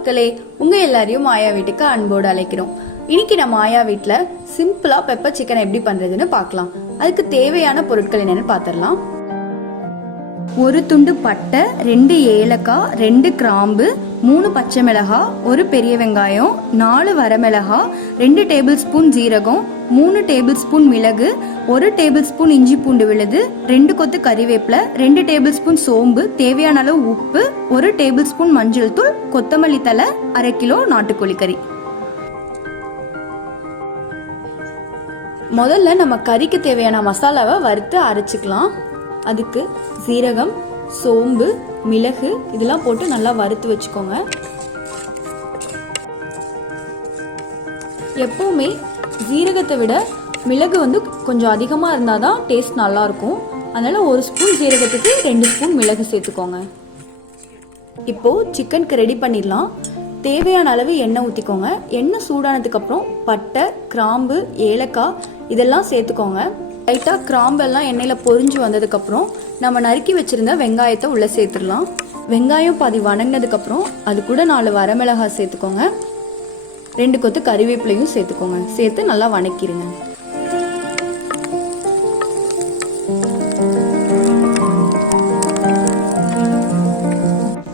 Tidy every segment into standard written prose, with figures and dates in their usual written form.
மக்களே, உங்க எல்லாரையும் மாயா வீட்டுக்கு அன்போடு அழைக்கிறோம். இன்னைக்கு நம்ம மாயா வீட்டுல சிம்பிளா பெப்பர் சிக்கன் எப்படி பண்றதுன்னு பார்க்கலாம். அதுக்கு தேவையான பொருட்கள் என்னன்னு பார்த்துடலாம். ஒரு துண்டு பட்டை, 2 ஏலக்காய், 2 கிராம்பு, 3 பச்சை மிளகாய், 1 பெரிய வெங்காயம், 4 வரமிளகாய், 2 டேபிள் ஸ்பூன் ஜீரகம், 3 டேபிள் ஸ்பூன் மிளகு, 1 டேபிள் ஸ்பூன் இஞ்சி பூண்டு விழுது, 2 கொத்து கறிவேப்பிலை, 2 டேபிள் ஸ்பூன் சோம்பு, தேவையான அளவு உப்பு, 1 டேபிள் ஸ்பூன் மஞ்சள் தூள், கொத்தமல்லி தலை, 1/2 கிலோ நாட்டுக்கோழி கறி. முதல்ல நம்ம கறிக்கு தேவையான மசாலாவை வறுத்து அரைச்சிக்கலாம். அதுக்கு சீரகம், சோம்பு, மிளகு இதெல்லாம் போட்டு நல்லா வறுத்து வச்சுக்கோங்க. எப்பவுமே ஜீரகத்தை விட மிளகு கொஞ்சம் அதிகமாக இருந்தால் தான் டேஸ்ட் நல்லா இருக்கும். அதனால 1 ஸ்பூன் ஜீரகத்துக்கு 2 ஸ்பூன் மிளகு சேர்த்துக்கோங்க. இப்போ சிக்கனுக்கு ரெடி பண்ணிடலாம். தேவையான அளவு எண்ணெய் ஊற்றிக்கோங்க. எண்ணெய் சூடானதுக்கு அப்புறம் பட்டை, கிராம்பு, ஏலக்காய் இதெல்லாம் சேர்த்துக்கோங்க. லைட்டாக கிராம்பெல்லாம் எண்ணெயில் பொரிஞ்சு வந்ததுக்கப்புறம் நம்ம நறுக்கி வச்சுருந்த வெங்காயத்தை உள்ளே சேர்த்துடலாம். வெங்காயம் பாதி வணங்கினதுக்கப்புறம் அது கூட 4 வரமிளகாய் சேர்த்துக்கோங்க. 2 கொத்து கறிவேப்பிலையும் சேர்த்துக்கோங்க. சேர்த்து நல்லா வணக்கிடுங்க.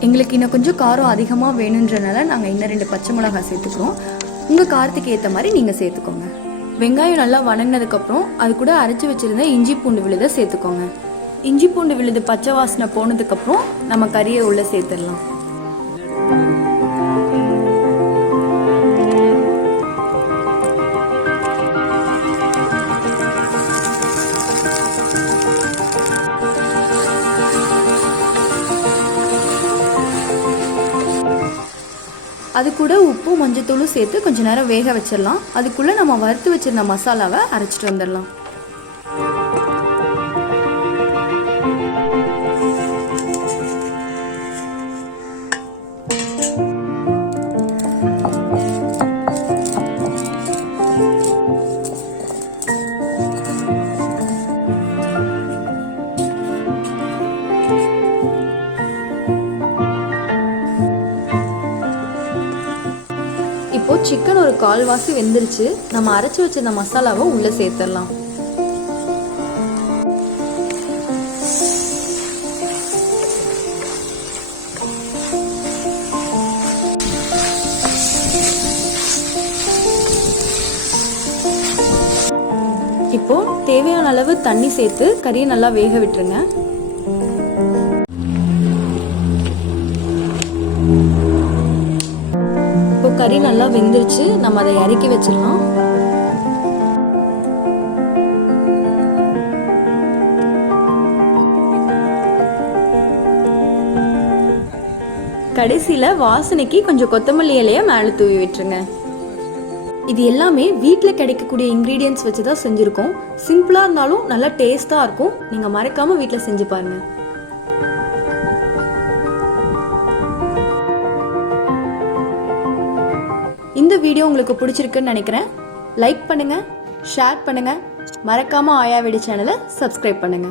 எங்களுக்கு இன்னும் கொஞ்சம் காரம் அதிகமாக வேணுன்றனால நாங்கள் இன்னும் 2 பச்சை மிளகாய் சேர்த்துக்கிறோம். உங்கள் காரத்துக்கு ஏற்ற மாதிரி நீங்கள் சேர்த்துக்கோங்க. வெங்காயம் நல்லா வணங்கினதுக்கப்புறம் அது கூட அரைச்சி வச்சுருந்த இஞ்சி பூண்டு விழுதை சேர்த்துக்கோங்க. இஞ்சி பூண்டு விழுது பச்சை வாசனை போனதுக்கப்புறம் நம்ம கறியை உள்ளே சேர்த்துடலாம். அது கூட உப்பு மஞ்சத்தூளும் சேர்த்து கொஞ்சம் நேரம் வேக வச்சிடலாம். அதுக்குள்ளே நம்ம வறுத்து வச்சிருந்த மசாலாவை அரைச்சிட்டு வந்துடலாம். இப்போ சிக்கன் ஒரு 1/4 வாசி வெந்துருச்சு. நம்ம அரைச்சி வச்சிருந்த மசாலாவை உள்ள சேர்த்துடலாம். இப்போ தேவையான அளவு தண்ணி சேர்த்து கறியை நல்லா வேக விட்டுருங்க. கறி நல்லா வெந்துருச்சு. நம்ம அதை இறக்கி வச்சிடலாம். கடைசியில வாசனைக்கு கொஞ்சம் கொத்தமல்லி இலைய மேலே தூவி விட்டுருங்க. இது எல்லாமே வீட்டில் கிடைக்கக்கூடிய இன்கிரீடியன்ஸ் வச்சு தான் செஞ்சுருக்கோம். சிம்பிளா இருந்தாலும் நல்லா டேஸ்டா இருக்கும். நீங்க மறக்காம வீட்டில் செஞ்சு பாருங்க. இந்த வீடியோ உங்களுக்கு பிடிச்சிருக்குன்னு நினைக்கிறேன். லைக் பண்ணுங்க, ஷேர் பண்ணுங்க, மறக்காம ஆயா வீடு சேனலை சப்ஸ்கிரைப் பண்ணுங்க.